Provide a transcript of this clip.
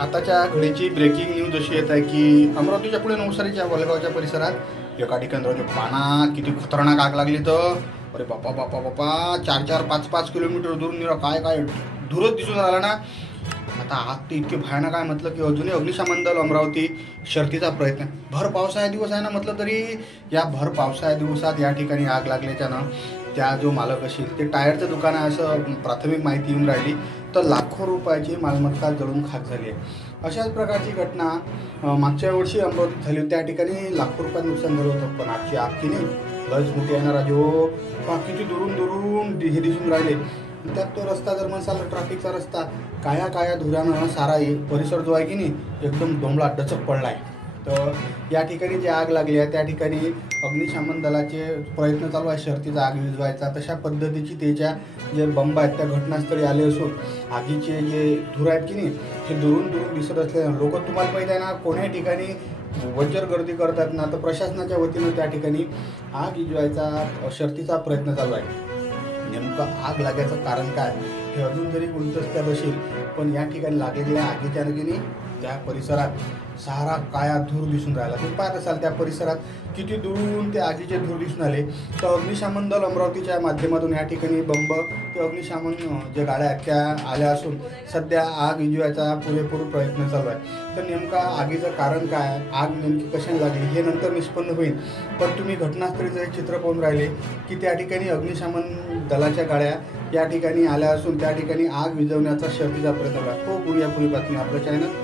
आताच्या घडीची breaking news अशी येत आहे की अमरावतीच्या पुढे नवसारीच्या वलगावच्या परिसरात एका ठिकाणी पाना किती खतरनाक आग लागली तर अरे बापा बापा बापा 4-4 5-5 किलोमीटर दूर निरा काय काय दूरच दिसून राहिला ना. आता आग ते इतके भयानक आहे म्हटलं की अजूनही अग्निशमन दल अमरावती शर्थीचा प्रयत्न. भर पावसाळ्या दिवस आहे ना म्हटलं तरी या भर पावसाळ्या दिवसात या ठिकाणी आग लागल्याच्यानं त्या जो मालक असेल ते टायरचं दुकान आहे असं प्राथमिक माहिती येऊन राहिली. तर लाखो रुपयाची मालमत्ता जळून खाक झाली आहे. अशाच प्रकारची घटना मागच्या वर्षी अमरावतीत झाली होती. त्या ठिकाणी लाखो रुपयात नुकसान झालं होतं. पण आजची आग की नाही लयच मोठी आहे ना राजो. किती दुरून दुरून हे दिसून राहिले. त्यात तो रस्ता जर म्हणसाल ट्रॅफिकचा रस्ता काया काया धुरानं सारा परिसर जो आहे की नाही एकदम डोंबला डचक पडला आहे. तर या ठिकाणी जे आग लागली आहे त्या ठिकाणी अग्निशमन दलाचे प्रयत्न चालू आहे शर्थीचा आग विझवायचा. तशा पद्धतीची त्याच्या जे बंब आहेत त्या घटनास्थळी आले असून आगीचे जे धूर आहेत की नाही हे दुरून दुरून दिसत असले लोक तुम्हाला माहीत आहे ना कोण्याही ठिकाणी वज्र गर्दी करतात ना. तर प्रशासनाच्या वतीनं त्या ठिकाणी आग विझवायचा शर्थीचा प्रयत्न चालू आहे. नेमकं आग लागायचं कारण काय हे अजून तरी गुंतस्त्यात असेल. पण या ठिकाणी लागलेल्या आगीच्या नगीने त्या परिसरात सारा काया धूर दिसून राहिला. तुम्ही पाहत असाल त्या परिसरात किती दुरून ते आगीचे धूर दिसून आले. तर अग्निशमन दल अमरावतीच्या माध्यमातून या ठिकाणी बंब ते अग्निशमन जे गाड्या आहेत त्या आल्या असून सध्या आग विझवायचा पुरेपूर प्रयत्न चालू आहे. तर नेमका आगीचं कारण काय आग नेमकी कशाने लागली हे नंतर निष्पन्न होईल. पण तुम्ही घटनास्थळीचं एक चित्र पाहून राहिले की त्या ठिकाणी अग्निशमन दलाच्या गाड्या या ठिकाणी आल्या असून त्या ठिकाणी आग विझवण्याचा शर्थीचा प्रयत्न झाला. तो पुढे बातमी आपलं चॅनल